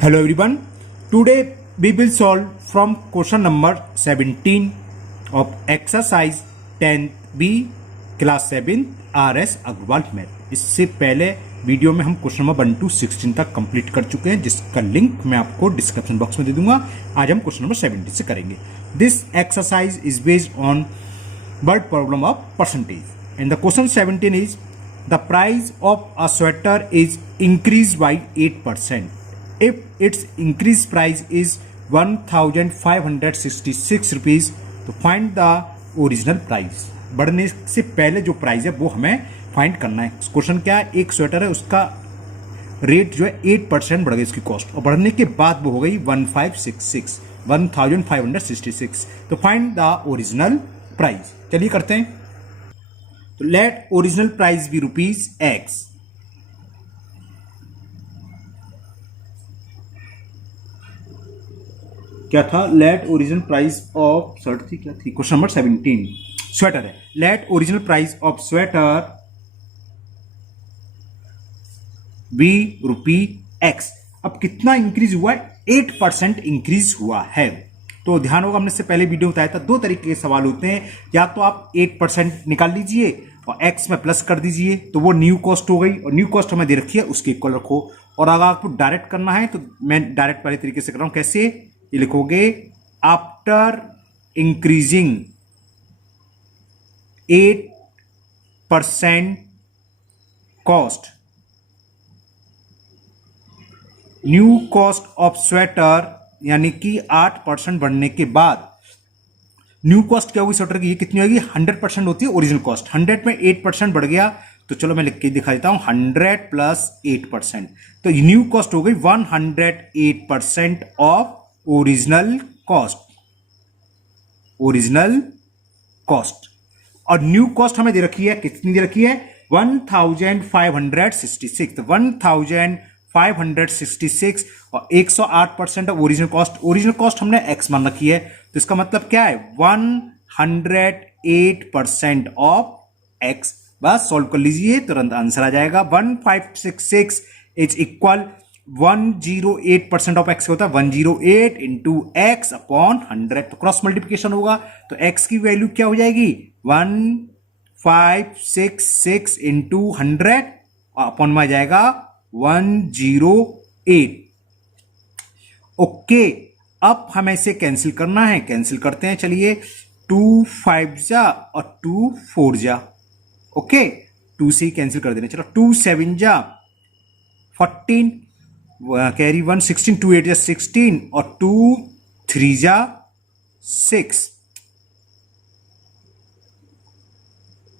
Hello everyone. Today we will solve from question number 17 of exercise 10B class 7 RS Agarwal math. इससे पहले video में हम question number 1 to 16 तक complete कर चुके हैं, जिसका लिंक मैं आपको डिस्क्रिप्शन बॉक्स में दे दूंगा। आज हम क्वेश्चन नंबर 17 से करेंगे। This exercise is based on word problem of percentage and the question 17 is the price of a sweater is increased by 8%. If its increased price is 1566 rupees, तो find the original price. बढ़ने से पहले जो price है वो हमें find करना है। क्वेश्चन क्या है, एक स्वेटर है, उसका रेट जो है 8% बढ़ गई उसकी कॉस्ट, और बढ़ने के बाद वो हो गई 1566। तो फाइंड द ओरिजिनल प्राइस। चलिए करते हैं। तो let original price be rupees X. क्या था? Let original price of shirt थी, क्या थी? क्वेश्चन नंबर 17 स्वेटर है। Let original price of sweater be rupee X. अब कितना इंक्रीज हुआ है? 8% इंक्रीज हुआ है। तो ध्यान होगा, हमने इससे पहले वीडियो बताया था, दो तरीके के सवाल होते हैं। या तो आप 8% निकाल लीजिए और x में प्लस कर दीजिए, तो वो न्यू कॉस्ट हो गई, और न्यू कॉस्ट हमें दे रखी है, उसके इक्वल रखो। और अगर आपको डायरेक्ट करना है तो मैं डायरेक्ट वाले तरीके से कर रहा हूं। कैसे? ये लिखोगे after increasing 8% cost, new cost of sweater, यानी कि 8% बढ़ने के बाद न्यू कॉस्ट क्या होगी स्वेटर की? ये कितनी होगी? 100% होती है ओरिजिनल कॉस्ट। 100 में 8% बढ़ गया, तो चलो मैं लिख के दिखा देता हूं। 100 प्लस 8%, तो न्यू कॉस्ट हो गई 108% of original cost. Original cost और न्यू कॉस्ट हमें दे रखी है, कितनी दे रखी है? 1566। तो 1566 और 108% of original cost. Original cost हमने एक्स मान रखी है, तो इसका मतलब क्या है? 108% ऑफ एक्स। बस सॉल्व कर लीजिए, तुरंत आंसर आ जाएगा। 1566 इज इक्वल 108% ऑफ एक्स होता है 108 इंटू एक्स अपॉन 100। तो क्रॉस मल्टीप्लीकेशन होगा, तो एक्स की वैल्यू क्या हो जाएगी? 1566 इंटू 100 अपॉन में आ जाएगा 108। ओके, अब हमें इसे कैंसिल करना है। कैंसिल करते हैं, चलिए। 2 5 जा और 2 4 जा। ओके, 2 से ही कैंसिल कर देना। चलो, 2 7 जा 14, कैरी 1 16, 2 8 जा 16 और 2 3 जा 6।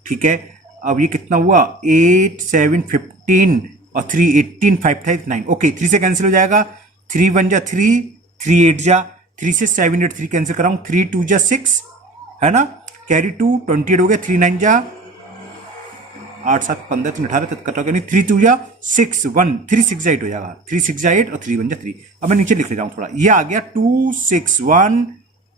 ठीक है, अब ये कितना हुआ? 8 7 15 और 3 18, 5 था 9। ओके, 3 से कैंसिल हो जाएगा। 3 1 जा 3, 3 8 जा, 3 से 7 8 3 कैंसिल कराऊं। 3 2 जा 6 है ना, कैरी 2 28 हो गया। 3 9 जा 8 7 15 3 18 कट हो गया। 3 2 जा 6 1, 3 6 जा 8 हो जाएगा। 3 6 जा 8 और 3 1 जा 3। अब मैं नीचे लिख ले जाऊं थोड़ा। ये आ गया 261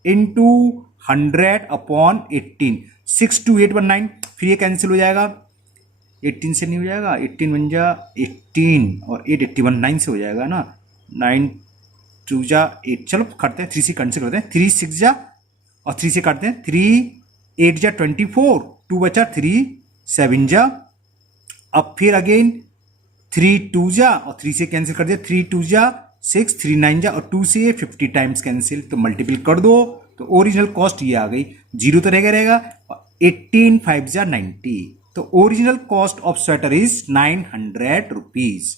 इंटू 100 अपॉन 18। 6 2 8 1 9। फिर ये कैंसिल हो जाएगा, 18 से नहीं हो जाएगा। 18 1 जा 18 और 8 81 9 से हो जाएगा ना। 9 2 जा 8। चलो करते हैं, 3 से कैंसिल करते हैं। 3 6 जा और 3 से काटते हैं। 3 8 जा 24, 2 बचा। 3 7 जा। अब फिर अगेन 3 2 जा और 3 से कैंसिल कर दिया। 3 2 जा 6, 3 9 जा और 2 से 50 टाइम्स कैंसिल। तो मल्टीपल कर दो, तो ओरिजिनल कॉस्ट ये आ गई। 0 तो रहेगा। 18 5 जा 90। तो original cost of sweater is 900 rupees.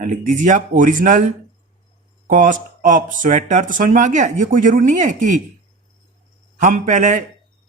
लिख दीजिए आप ओरिजिनल कॉस्ट ऑफ स्वेटर। तो समझ में आ गया। ये कोई जरूरी नहीं है कि हम पहले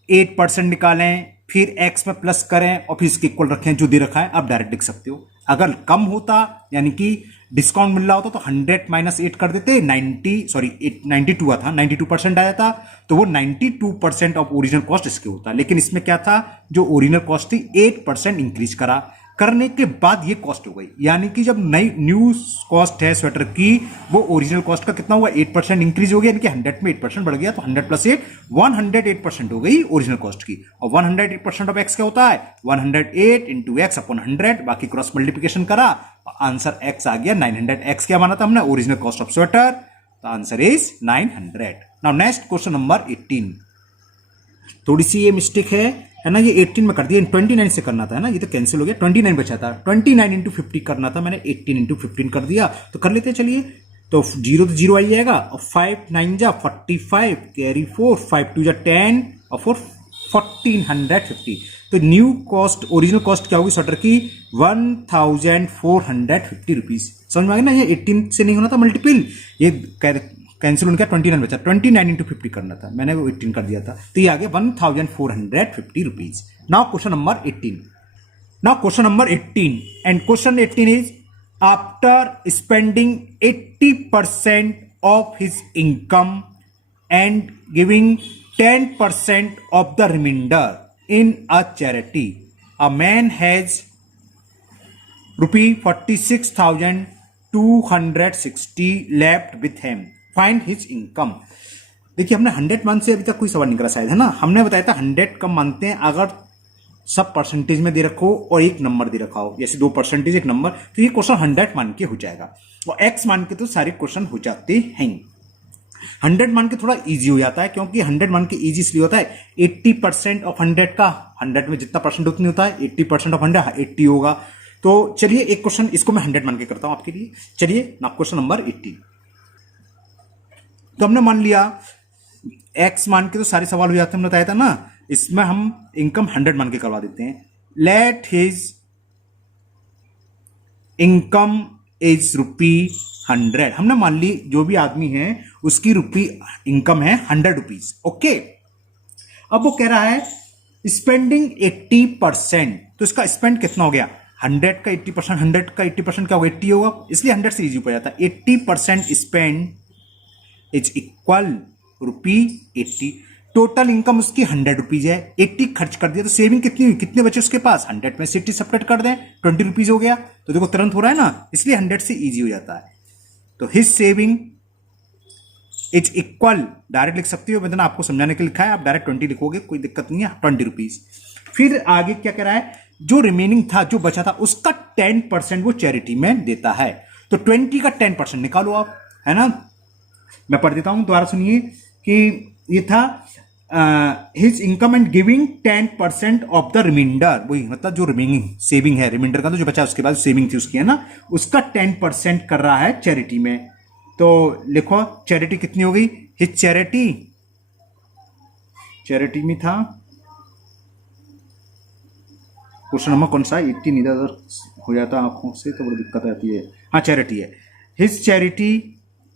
8% निकालें, फिर एक्स में प्लस करें और फिर इसके इक्वल रखें जो दे रखा है। आप डायरेक्ट लिख सकते हो। अगर कम होता, यानी कि डिस्काउंट मिल रहा होता, तो 100 माइनस 8 कर देते। 92 था, 92% आया था, तो वो 92% ऑफ ओरिजिनल कॉस्ट इसके होता। लेकिन इसमें क्या था? जो ओरिजिनल कॉस्ट थी 8% इंक्रीज करा। करने के बाद ये कॉस्ट हो गई, यानी कि जब नई न्यू कॉस्ट है स्वेटर की, वो ओरिजिनल कॉस्ट का कितना हुआ 8% इंक्रीज हो गया, यानी कि 100 में 8% बढ़ गया, तो 100 प्लस 8 108% हो गई ओरिजिनल कॉस्ट की। और 108% ऑफ एक्स क्या होता है 108 इंटू एक्स अपॉन 100, बाकी क्रॉस मल्टीप्लिकेशन करा, आंसर एक्स आ गया 900। एक्स क्या माना था हमने ओरिजिनल कॉस्ट ऑफ स्वेटर, तो answer is 900। Now next question number 18, थोड़ी सी ये मिस्टेक है ना, ये 18 में कर दिया, 29 से करना था, है ना, ये तो कैंसिल हो गया, 29 बचा था, 29 इंटू 50 करना था, मैंने 18 इंटू 15 कर दिया, तो कर लेते हैं चलिए। तो 0 तो 0 आ जाएगा, और 5 9 जा 45, कैरी 4, 5 2 जा 10, और 4 1450। तो न्यू कॉस्ट ओरिजिनल कॉस्ट क्या होगी स्वेटर की 1450 रुपीज। समझ में आ गया ना, ये 18 से नहीं होना था मल्टीपल, ये कैंसिल होने का 29 बचा, 29 इंटू 50 करना था, मैंने वो 18 कर दिया था, तो ये आ गया 1450 rupees. Now question number 18, and question 18 is after spending 80% of his income and giving 10% of the remainder in a charity, a man has ₹46,260 left with him, find his income. देखिए हमने 100 मंथ से अभी तक कोई सवाल नहीं करा शायद, है ना, हमने बताया था 100 कब मानते हैं अगर सब परसेंटेज में दे रखो और एक नंबर दे रखा हो, जैसे 2% एक नंबर, तो ये क्वेश्चन 100 मान के हो जाएगा, और एक्स मान के तो सारे क्वेश्चन हो जाते हैं। 100 मान के थोड़ा इजी हो जाता है, क्योंकि 100 मान के इजी इसलिए होता है 80% ऑफ 100 का, 100 में जितना परसेंट उतनी होता है, 80% ऑफ 100 80 होगा। तो चलिए एक क्वेश्चन इसको मैं 100 मान के करता हूं आपके लिए। चलिए ना क्वेश्चन नंबर 18, तो हमने मान लिया एक्स मान के तो सारे सवाल हो जाते हैं, हमने बताया था ना, इसमें हम इनकम 100 मान के करवा देते हैं। लेट हिज इनकम इज ₹100, हमने मान ली जो भी आदमी है उसकी इनकम है 100 रुपीज। ओके, अब वो कह रहा है स्पेंडिंग 80%, तो इसका स्पेंड कितना हो गया 100 का 80%, 100 का 80% क्या होगा 80 होगा, इसलिए 100 से इजी हो जाता है। 80% spend is equal ₹80, total income उसकी 100 रुपीज है, 80 खर्च कर दिया, तो सेविंग कितनी हुई, कितने बचे उसके पास 100 में से 80 सेपरेट कर दें 20 रुपीज हो गया, तो देखो तुरंत हो रहा है ना, इसलिए 100 से इजी हो जाता है। तो his saving is equal, direct लिख सकते हो, मतलब आपको समझाने के लिए लिखा है, आप डायरेक्ट 20 लिखोगे कोई दिक्कत नहीं है, 20 रुपीज। फिर आगे क्या कह रहा है, जो रिमेनिंग था जो बचा था उसका 10% वो चैरिटी में देता है, तो 20 का 10% निकालो आप, है ना। मैं पढ़ देता हूं, दोबारा सुनिए कि ये था his income and giving 10% of the remainder, वही मतलब जो रिमेनिंग सेविंग है, रिमाइंडर का तो जो बचा उसके बाद सेविंग थी उसकी, है ना, उसका 10% कर रहा है चैरिटी में। तो लिखो चैरिटी कितनी हो गई, हिज चैरिटी में था क्वेश्चन नंबर कौन सा 18, इधर हो जाता आंखों से तो बड़ी दिक्कत आती है। हाँ चैरिटी है, हिज चैरिटी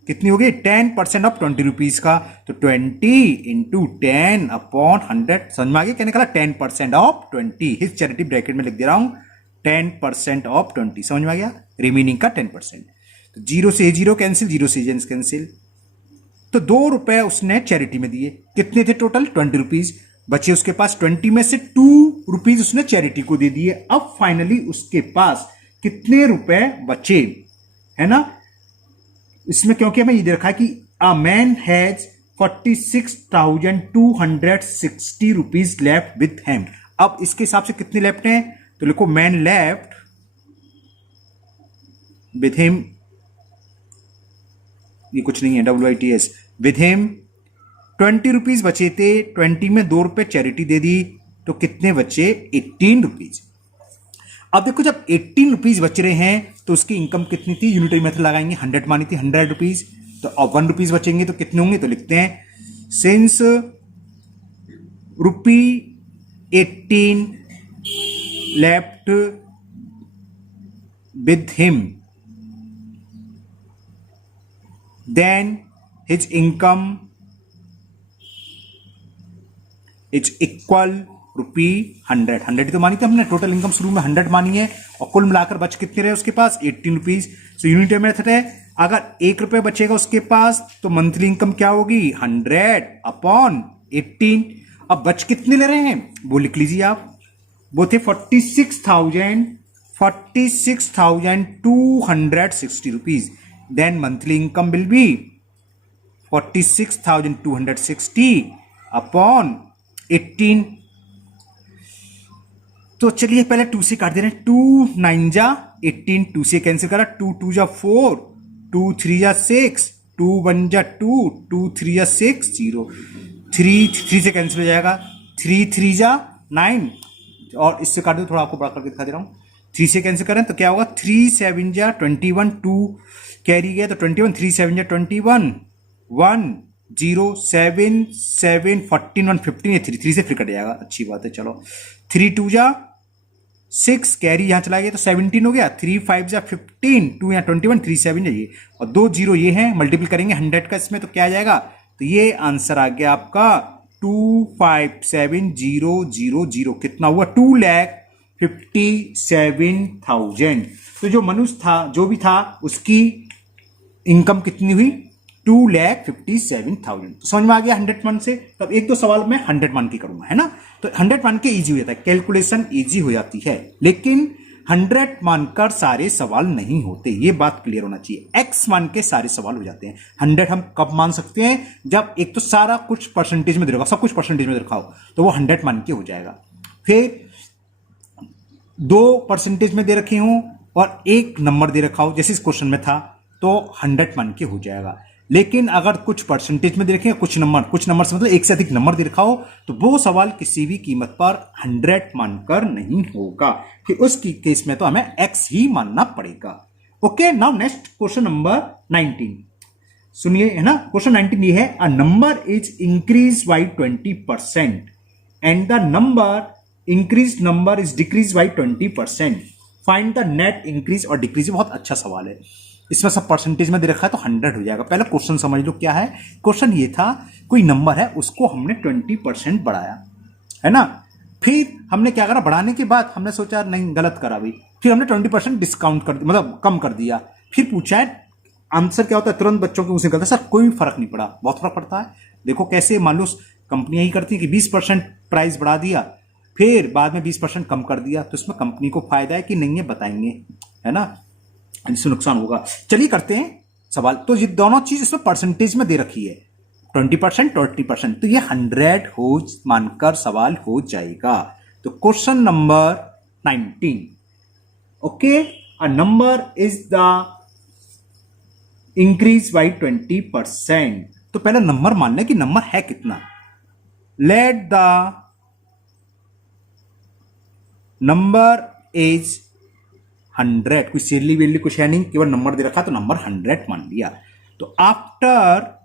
कितनी हो गई 10% ऑफ 20 रुपीज का, तो 20 इंटू 10 अपॉन 100, समझ में आ गया क्या निकला 10% ऑफ 20, हिज चैरिटी ब्रैकेट में लिख दे रहा हूं 10% ऑफ 20, समझ में आ गया, रिमेनिंग का 10%। तो 0 से 0 कैंसिल, 0 से कैंसिल, तो ₹2 उसने चैरिटी में दिए, कितने थे टोटल 20 रुपीज, बचे उसके पास 20 में से 2 रुपीज उसने चैरिटी को दे दिए। अब फाइनली उसके पास कितने रुपए बचे, है ना, इसमें क्योंकि हमें ये दे रखा है कि अ man has 46,260 rupees left with him. अब इसके हिसाब से कितने लेफ्ट हैं, तो लिखो मैन लेफ्ट विथ हिम, ये कुछ नहीं है WITS, विथ हिम 20 रुपीज बचे थे, 20 में ₹2 चैरिटी दे दी, तो कितने बचे 18 रुपीज। अब देखो जब 18 रुपीज बच रहे हैं तो उसकी इनकम कितनी थी, यूनिटरी मेथड लगाएंगे, 100 मानी थी 100 रुपीज, तो अब 1 रुपीज बचेंगे तो कितने होंगे, तो लिखते हैं since ₹18 left with him then his income is equal ₹100। 100 तो मानी थी हमने, टोटल इनकम शुरू में 100 मानी है, और कुल मिलाकर बच कितने रहे उसके पास 18 रुपीज। सो यूनिट मेथड है, अगर ₹1 बचेगा उसके पास तो मंथली इनकम क्या होगी 100 अपॉन 18। अब बच कितने ले रहे हैं वो लिख लीजिए आप, वो थे 46,000 46,260 rupees. Then monthly income will be 46,260 upon 18. तो चलिए पहले 2 से काट दे रहे हैं. 2 9 जा 18, 2 से कैंसिल करा. 2 2 जा 4, 2 3 जा 6, 2 1 जा 2, 2 3 जा 6 0, 3 से कैंसिल हो जाएगा. 3 3 जा 9 और इससे काट दो. थोड़ा आपको बड़ा करके दिखा दे रहा हूँ. 3 से कैंसिल करें तो क्या होगा. 3 7 जा 21, 2 कैरी गया तो 21, 3 7 जा 21, 1 0 7 7 14 1 15, 3 से फिर कट जाएगा. अच्छी बात है. चलो 3 2 जा 6 कैरी यहां चला गया तो 17 हो गया. 3 5 जा 15, 2 यहाँ 21, 3 7 जाइए और 2 0 ये हैं. मल्टीपल करेंगे 100 का इसमें तो क्या आ जाएगा. तो ये आंसर आ गया आपका 257,000. कितना हुआ. 2,57,000. तो जो मनुष्य था जो भी था उसकी इनकम कितनी हुई. 2,57,000. तो समझ में आ गया 100 मान से. तब एक दो सवाल मैं 100 मान के करूंगा है ना. तो 100 मान के इजी हो जाता है. कैलकुलेशन इजी हो जाती है. लेकिन 100 मानकर सारे सवाल नहीं होते. ये बात क्लियर होना चाहिए. एक्स मान के सारे सवाल हो जाते हैं. 100 हम कब मान सकते हैं. जब एक तो सारा कुछ परसेंटेज में दे रखा, सब कुछ परसेंटेज में दे रखा हो तो वो 100 मान के हो जाएगा. फिर 2 परसेंटेज में दे रखे हूं और एक नंबर दे रखा हो जैसे इस क्वेश्चन में था तो 100 मान के हो जाएगा. लेकिन अगर कुछ परसेंटेज में दे रखे कुछ नंबर से मतलब एक से अधिक नंबर दे रखा हो तो वो सवाल किसी भी कीमत पर 100 मानकर नहीं होगा. फिर उस केस में तो हमें x ही मानना पड़ेगा. Okay. Now next question number 19 सुनिए है ना. क्वेश्चन 19 ये है. A number is increase by 20% and the number increase number is decrease by 20%. Find the net increase और डिक्रीज. बहुत अच्छा सवाल है. इसमें सब परसेंटेज में दे रखा है तो 100 हो जाएगा. पहले क्वेश्चन समझ लो क्या है. क्वेश्चन ये था कोई नंबर है उसको हमने 20% बढ़ाया है ना. फिर हमने क्या करा. बढ़ाने के बाद हमने सोचा नहीं गलत करा भाई. फिर हमने 20% डिस्काउंट कर मतलब कम कर दिया. फिर पूछा है आंसर क्या होता है. तुरंत बच्चों के उसे निकलता है सर कोई फर्क नहीं पड़ा. बहुत फर्क पड़ता है. देखो कैसे. मान लो कंपनियां ही करती हैं कि 20% प्राइस बढ़ा दिया फिर बाद में 20% कम कर दिया तो इसमें कंपनी को फायदा है कि नहीं है बताएंगे है ना. इससे नुकसान होगा. चलिए करते हैं सवाल. तो ये दोनों चीज इसमें परसेंटेज में दे रखी है 20% 20%. तो ये 100 हो मानकर सवाल हो जाएगा. तो question number 19. Okay. A number is the increase by 20%. तो पहले नंबर मान लें कि नंबर है कितना. Let the number is 100. कोई सेरली वेरली कुछ है नहीं. केवल नंबर दे रखा तो नंबर 100 मान लिया. तो आफ्टर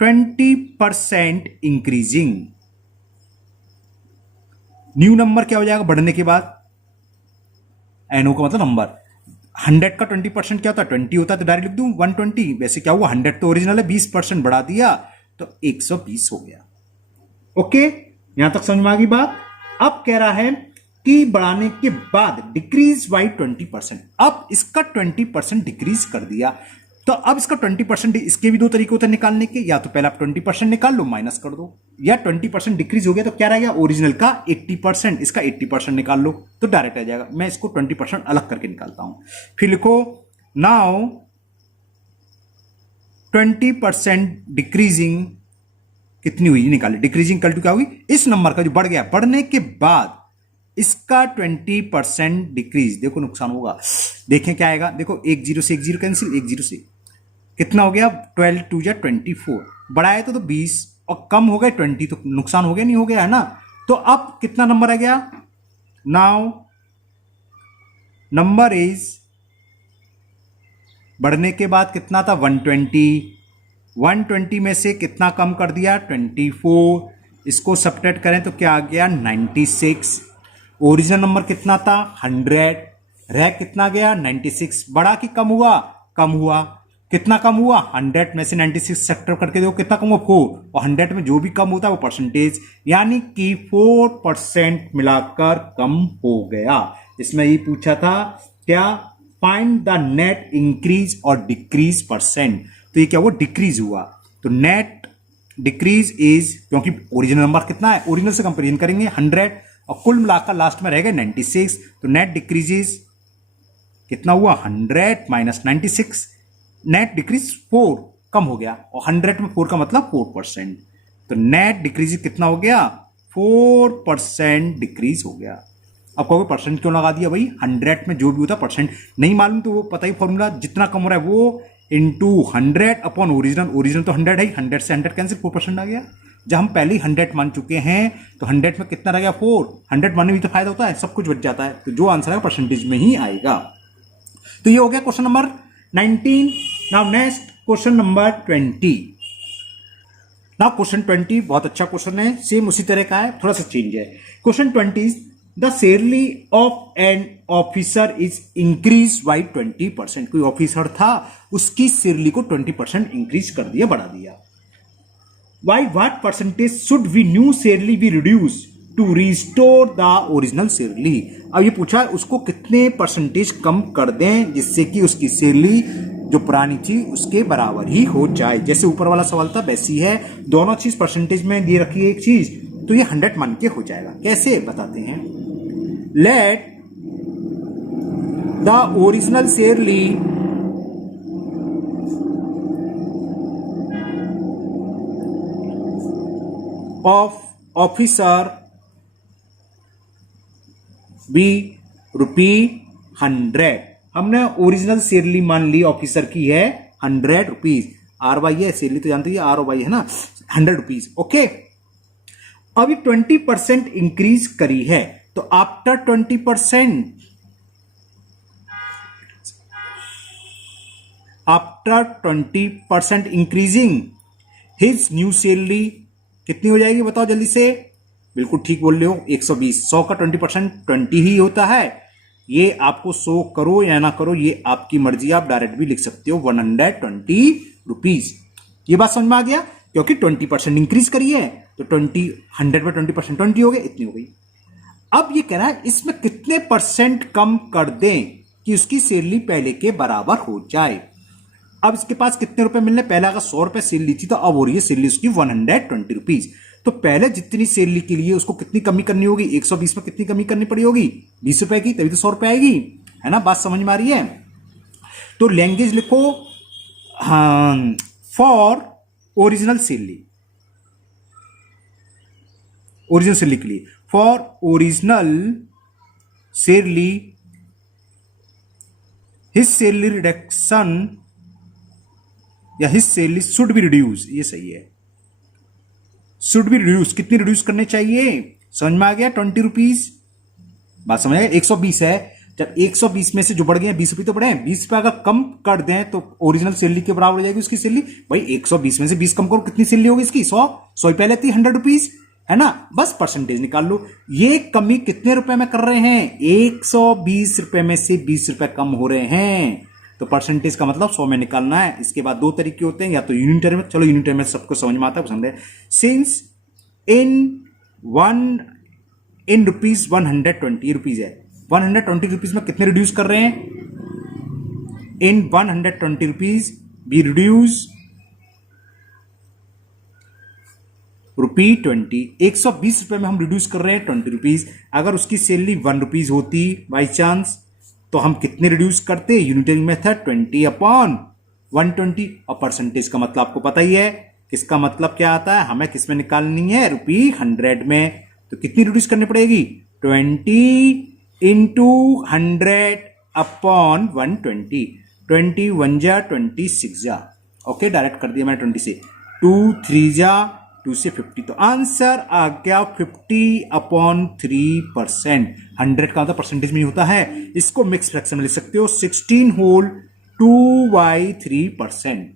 20% इंक्रीजिंग न्यू नंबर क्या हो जाएगा बढ़ने के बाद. एनओ का मतलब नंबर. 100 का 20% क्या होता है 20 होता है तो डायरेक्ट लिख दूं 120. वैसे क्या हुआ 100 तो ओरिजिनल है 20% बढ़ा दिया तो 120 हो गया. ओके. यहां तक समझ में आ गई बात. अब कह रहा है कि बढ़ाने के बाद डिक्रीज बाई 20%. अब इसका 20% डिक्रीज कर दिया तो अब इसका 20% इसके भी 2 तरीके होते हैं निकालने के. या तो पहले आप 20% निकाल लो माइनस कर दो या 20% डिक्रीज हो गया तो क्या रह गया ओरिजिनल का 80%. इसका 80% निकाल लो तो डायरेक्ट आ जाएगा. मैं इसको 20% अलग करके निकालता हूं. फिर लिखो नाउ 20% डिक्रीजिंग कितनी हुई निकाले. डिक्रीजिंग कल टू क्या हुई इस नंबर का जो बढ़ गया. बढ़ने के बाद इसका 20% डिक्रीज. देखो नुकसान होगा. देखें क्या आएगा. देखो 1 0 से 1 0 कैंसिल. 1 0 से कितना हो गया 12 2 जा 24. बढ़ाया तो 20 और कम हो गए 20 तो नुकसान हो गया नहीं हो गया है ना. तो अब कितना नंबर आ गया. नाउ नंबर इज बढ़ने के बाद कितना था 120. 120 में से कितना कम कर दिया 24. इसको सब्ट्रैक्ट करें तो क्या आ गया 96. ओरिजिनल नंबर कितना था 100. रह कितना गया 96. बढ़ा कि कम हुआ. कम हुआ. कितना कम हुआ 100 में से 96 सेक्टर करके देखो कितना कम हुआ 4. और 100 में जो भी कम होता है वो परसेंटेज यानी कि 4% मिलाकर कम हो गया. इसमें ये पूछा था क्या फाइंड द नेट इंक्रीज और डिक्रीज परसेंट. तो ये क्या हुआ डिक्रीज हुआ. तो नेट डिक्रीज इज क्योंकि ओरिजिनल नंबर कितना है ओरिजिनल से कंपेरिजन करेंगे 100 और कुल मिलाकर लास्ट में रह गए 96। तो नेट डिक्रीजेज कितना हुआ 100 माइनस 96, नेट डिक्रीज 4 कम हो गया, और 100 में 4 का मतलब 4%। तो नेट डिक्रीज कितना हो गया 4% डिक्रीज हो गया। अब कहोगे परसेंट क्यों लगा दिया भाई, 100 में जो भी होता परसेंट नहीं मालूम तो वो पता ही फॉर्मूला, जितना कम हो रहा है वो इंटू 100 अपॉन ओरिजिनल, ओरिजिनल तो 100 है, 100 से 100 कैंसिल 4% आ गया। जब हम पहले ही 100 मान चुके हैं तो 100 में कितना रह गया 4, 100 मानने में भी तो फायदा होता है, सब कुछ बच जाता है, तो जो आंसर है परसेंटेज में ही आएगा। तो ये हो गया question number 19। Now next question number 20। Now question 20 बहुत अच्छा क्वेश्चन है, सेम उसी तरह का है, थोड़ा सा चेंज है। Question 20, the salary of an officer is increase by 20%। कोई ऑफिसर था, उसकी सैलरी को 20% इंक्रीज कर दिया, बढ़ा दिया। Why what percentage should we new salary be reduce to restore the original salary. अब ये पूछा है उसको कितने परसेंटेज कम कर दें जिससे कि उसकी सैलरी जो पुरानी थी उसके बराबर ही हो जाए। जैसे ऊपर वाला सवाल था वैसी है, दोनों चीज परसेंटेज में दे रखी है एक चीज, तो ये 100 मान के हो जाएगा। कैसे बताते हैं, let the original salary of officer be ₹100। हमने ओरिजिनल सैलरी मान ली ऑफिसर की है ₹100, RY है, सैलरी तो जानते हैं ROY है ना, ₹100। ओके, अभी 20% इंक्रीज करी है, तो after 20%, after 20% increasing his new salary कितनी हो जाएगी बताओ जल्दी से। बिल्कुल ठीक बोल रहे हो, 120। 100 का 20% 20 ही होता है। ये आपको 100 करो या ना करो ये आपकी मर्जी, आप डायरेक्ट भी लिख सकते हो ₹120। ये बात समझ में आ गया, क्योंकि 20% इंक्रीज करी है तो 100 में 20% 20 हो गए, इतनी हो गई। अब ये कह रहा है इसमें कितने परसेंट कम कर दें कि उसकी सैलरी पहले के बराबर हो जाए। अब इसके पास कितने रुपए मिलने, पहले अगर 100 रुपए सैलरी थी तो अब हो रही है सैलरी उसकी ₹120। तो पहले जितनी सैलरी के लिए उसको कितनी कमी करनी होगी, 120 में कितनी कमी करनी पड़ी होगी, 20 रुपए की, तभी तो 100 रुपए आएगी, है ना। बात समझ में आ रही है। तो लैंग्वेज लिखो for original salary, original salary के लिए, for original salary his salary reduction या his salary should be reduce, ये सही है, शुड बी रिड्यूस। कितनी रिड्यूस करने चाहिए, समझ में आ गया, ₹20। बात समझ आएगा, 120 है, जब 120 में से जो बढ़ गए 20 रुपये तो बढ़े, 20 रुपये अगर कम कर दें तो ओरिजिनल सैलरी के बराबर हो जाएगी उसकी सैलरी। भाई 120 में से 20 कम करो, कितनी सैलरी होगी इसकी, 100 ही पहले थी ₹100, है ना। बस परसेंटेज निकाल लो। ये कमी कितने रुपए में कर रहे हैं, 120 रुपए में से 20 रुपए कम हो रहे हैं, तो परसेंटेज का मतलब 100 में निकालना है। इसके बाद दो तरीके होते हैं, या तो यूनिटर में, चलो यूनिटर में सबको समझ में आता है, पसंद है। सिंस इन रुपीज 120 रुपीज है, 120 रुपीज में कितने रिड्यूस कर रहे हैं, इन 120 रुपीज बी रिड्यूस ₹20। 120 रुपए में हम रिड्यूस कर रहे हैं 20 रुपीज। अगर उसकी सैलरी ₹1 होती बाई चांस तो हम कितने रिड्यूस करते, यूनिटरी मेथड 20/120। और परसेंटेज का मतलब आपको पता ही है, किसका मतलब क्या आता है, हमें किस में निकालनी है, ₹100 में। तो कितनी रिड्यूस करनी पड़ेगी, 20 इंटू 100/120, 20 1 जा 26 जा, ओके डायरेक्ट कर दिया मैंने 20 से, 2 3 जा 2 से 50, तो आंसर आ गया 50/3%। 100 का मतलब परसेंटेज में होता है, इसको मिक्स फ्रैक्शन में लिख सकते हो, 16 होल 2/3%।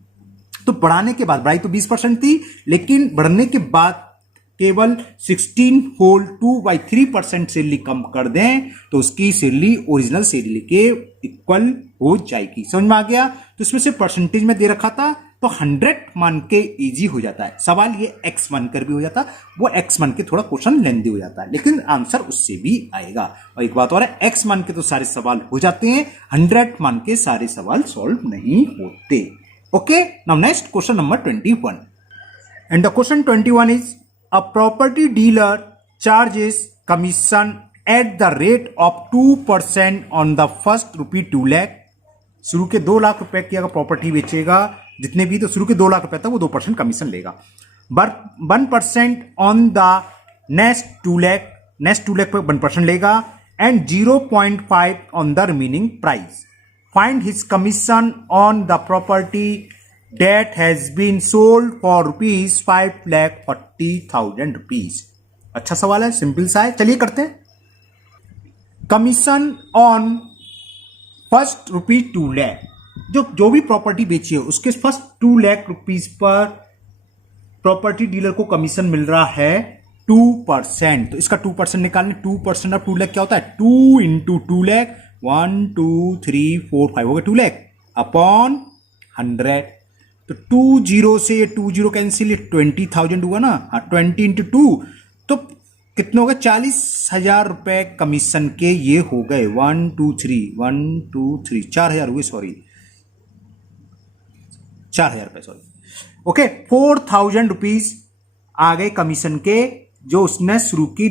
तो बढ़ाने के बाद, बढ़ाई तो 20% थी, लेकिन बढ़ने के बाद केवल 16 होल 2/3% सैलरी कम कर दें तो उसकी सैलरी ओरिजिनल सैलरी के इक्वल हो जाएगी। समझ में आ गया। तो इसमें से परसेंटेज में दे रखा था तो 100 मान के इजी हो जाता है सवाल, ये x मानकर भी हो जाता, वो x मान के थोड़ा क्वेश्चन लेंदी हो जाता है, लेकिन आंसर उससे भी आएगा। और एक बात और है, x मान के तो सारे सवाल हो जाते हैं, 100 मान के सारे सवाल सॉल्व नहीं होते। Okay, now next question number 21 and the question 21 is a property dealer charges commission at the rate of 2% on the first rupee 2 lakh. शुरू के 2 लाख रुपए की अगर प्रॉपर्टी बेचेगा जितने भी, तो शुरू के 2 लाख रुपए तक वो 2% कमीशन लेगा। 1% on the next 2 lakh, next 2 lakh पर 1% लेगा and 0.5 on the remaining price. Find his commission on the property that has been sold for rupees 5,40,000 rupees. अच्छा सवाल है, सिंपल सा है, चलिए करते हैं। Commission on first rupees 2 lakh, जो भी प्रॉपर्टी बेची है उसके फर्स्ट 2 लाख रुपीज पर प्रॉपर्टी डीलर को कमीशन मिल रहा है 2%। तो इसका 2% निकालने, 2% ऑफ 2 लाख क्या होता है, 2 इंटू 2 लाख, 1 2 3 4 5 हो गया 2 लाख अपॉन 100। तो 20 से 20 कैंसिल, 20,000 हुआ ना, हाँ 20 इंटू 2, तो कितने हो गए, 40,000 रुपए कमीशन के ये हो गए। 1 2 3 1 2 3 4,000 हुए, सॉरी 4,000 रुपए, सॉरी ओके। 4,000 रुपीज आ गए कमीशन के, जो उसने शुरू की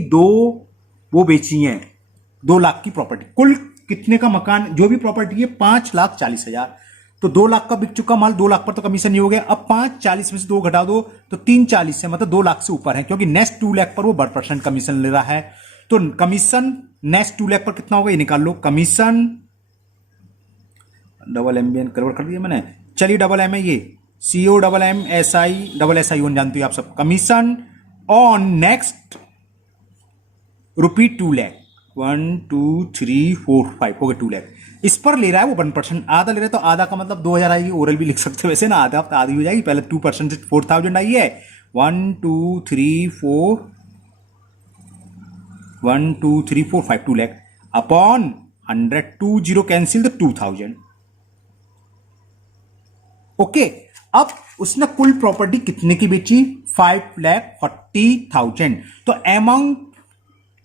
वो बेची है 2 लाख की प्रॉपर्टी। कुल कितने का मकान, जो भी प्रॉपर्टी है 5,40,000, तो 2 लाख का बिक चुका माल, 2 लाख पर तो कमीशन नहीं हो गया। अब 5,40 में से 2 घटा दो तो 3,40 है, मतलब 2 लाख से ऊपर है, क्योंकि नेक्स्ट 2 लाख पर वो 1% कमीशन ले रहा है। तो कमीशन नेक्स्ट 2 लाख पर कितना होगा ये निकाल लो। कमीशन डबल एम कन्वर्ट कर दिया मैंने, चलिए डबल एम है ये, COMMSI जानती हो आप सब। कमीशन ऑन नेक्स्ट रुपी 2 लाख, 1 2 3 4 5 हो गए 2 लाख। इस पर ले रहा है वो 1%, आधा ले रहा है, तो आधा का मतलब 2,000 आएगी, ओरल भी लिख सकते हो वैसे ना, आधा आधी हो जाएगी। पहले 2% से 4,000 आई है, 1 2 3 4 1 2 3 4 5 2 लाख अपॉन 100, 20 कैंसिल तो 2,000 ओके। अब उसने कुल प्रॉपर्टी कितने की बेची, 5,40,000। तो अमाउंट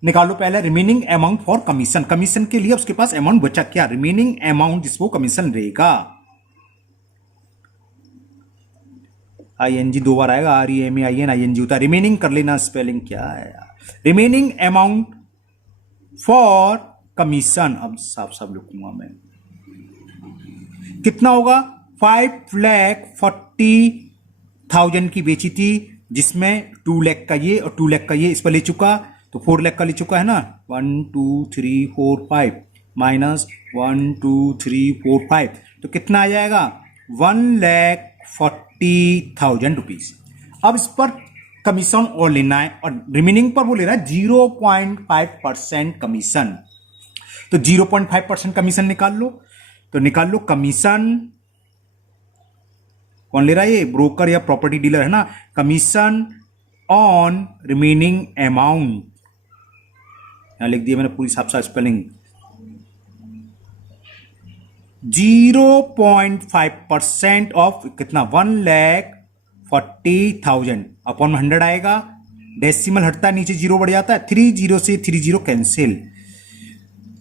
निकालो पहले, remaining amount for commission. Commission के लिए उसके पास अमाउंट बचा क्या, रिमेनिंग अमाउंट जिसको कमीशन रहेगा। ING 2 बार आएगा, REMAIN होता है, रिमेनिंग कर लेना, स्पेलिंग क्या है यार। रिमेनिंग अमाउंट फॉर कमीशन, अब साफ साफ लिखूंगा मैं, कितना होगा, 5,40,000 की बेची थी, जिसमें 2 लाख का ये और 2 लाख का ये इस पर ले चुका, तो 4 लाख का ले चुका है ना। 1 2 3 4 5 माइनस 1 2 3 4 5, तो कितना आ जाएगा, 1,40,000 रुपीज। अब इस पर कमीशन और लेना है, और रिमेनिंग पर वो ले रहा है 0.5% कमीशन। तो 0.5% कमीशन निकाल लो, तो निकाल लो कमीशन, कौन ले रहा है ये, ब्रोकर या प्रॉपर्टी डीलर है ना। कमीशन ऑन रिमेनिंग अमाउंट, यहां लिख दिया मैंने पूरी साफ साफ स्पेलिंग, 0.5% ऑफ कितना, 1,40,000 अपॉन 100 आएगा, डेसिमल हटता है नीचे 0 बढ़ जाता है, 30 से 30 कैंसिल,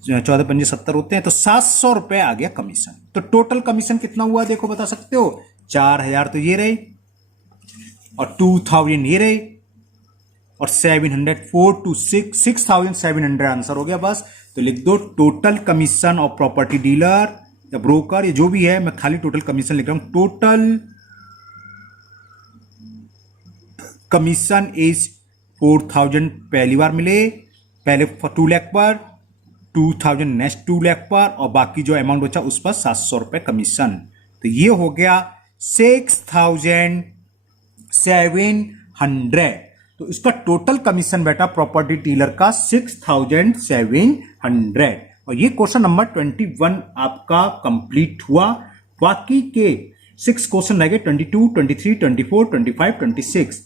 14 पंजे 70 होते हैं, तो 700 रुपए आ गया कमीशन। तो टोटल कमीशन कितना हुआ देखो, बता सकते हो, 4,000 तो ये रहे, और 2,000 ये रहे, और 700, 4 to 6, 6,700 आंसर हो गया बस। तो लिख दो total commission of property dealer या ब्रोकर, ये जो भी है, मैं खाली टोटल कमीशन लिख रहा हूं। टोटल कमीशन इज 4,000 पहली बार मिले, पहले 2 लाख पर, 2,000 नेक्स्ट 2 लाख पर, और बाकी जो अमाउंट बचा उस पर 700 रुपए कमीशन। तो ये हो गया 6,700। तो इसका टोटल कमीशन बैठा प्रॉपर्टी डीलर का 6,700, और ये क्वेश्चन नंबर 21 आपका कंप्लीट हुआ। बाकी के 6 क्वेश्चन रह गए, 22, 23, 24, 25, 26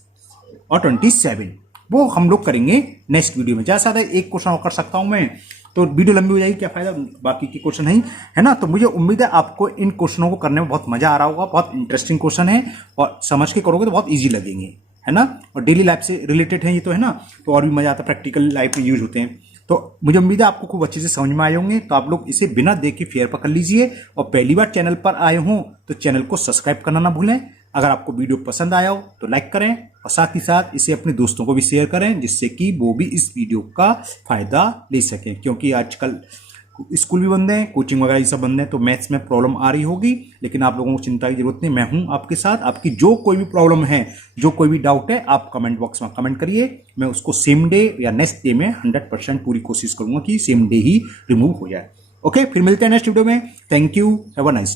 और 27, वो हम लोग करेंगे नेक्स्ट वीडियो में। ज्यादा एक क्वेश्चन और कर सकता हूं मैं, तो वीडियो लंबी हो जाएगी, क्या फायदा, बाकी के क्वेश्चन है ना। तो मुझे उम्मीद है आपको इन क्वेश्चनों को करने में बहुत मजा आ रहा होगा, बहुत इंटरेस्टिंग क्वेश्चन है, और समझ के करोगे तो बहुत इजी लगेंगे, है ना, और डेली लाइफ से रिलेटेड है ये, तो है ना, तो और भी मजा आता है, प्रैक्टिकल लाइफ में यूज होते हैं। तो मुझे उम्मीद है आपको खूब अच्छे से समझ में आए होंगे। तो आप लोग इसे बिना देखे फेयर पकड़ लीजिए, और पहली बार चैनल पर आए हों तो चैनल को सब्सक्राइब करना ना भूलें। अगर आपको वीडियो पसंद आया हो तो लाइक करें और साथ ही साथ इसे अपने दोस्तों को भी शेयर करें, जिससे कि वो भी इस वीडियो का फायदा ले सकें। क्योंकि आजकल स्कूल भी बंद है, कोचिंग वगैरह ये सब बंद है, तो मैथ्स में प्रॉब्लम आ रही होगी, लेकिन आप लोगों को चिंता की जरूरत नहीं, मैं हूं आपके साथ। आपकी जो कोई भी प्रॉब्लम है, जो कोई भी डाउट है, आप कमेंट बॉक्स में कमेंट करिए, मैं उसको सेम डे या नेक्स्ट डे में 100% पूरी कोशिश करूंगा कि सेम डे ही रिमूव हो जाए। ओके, फिर मिलते हैं नेक्स्ट वीडियो में। Thank you, have a nice day.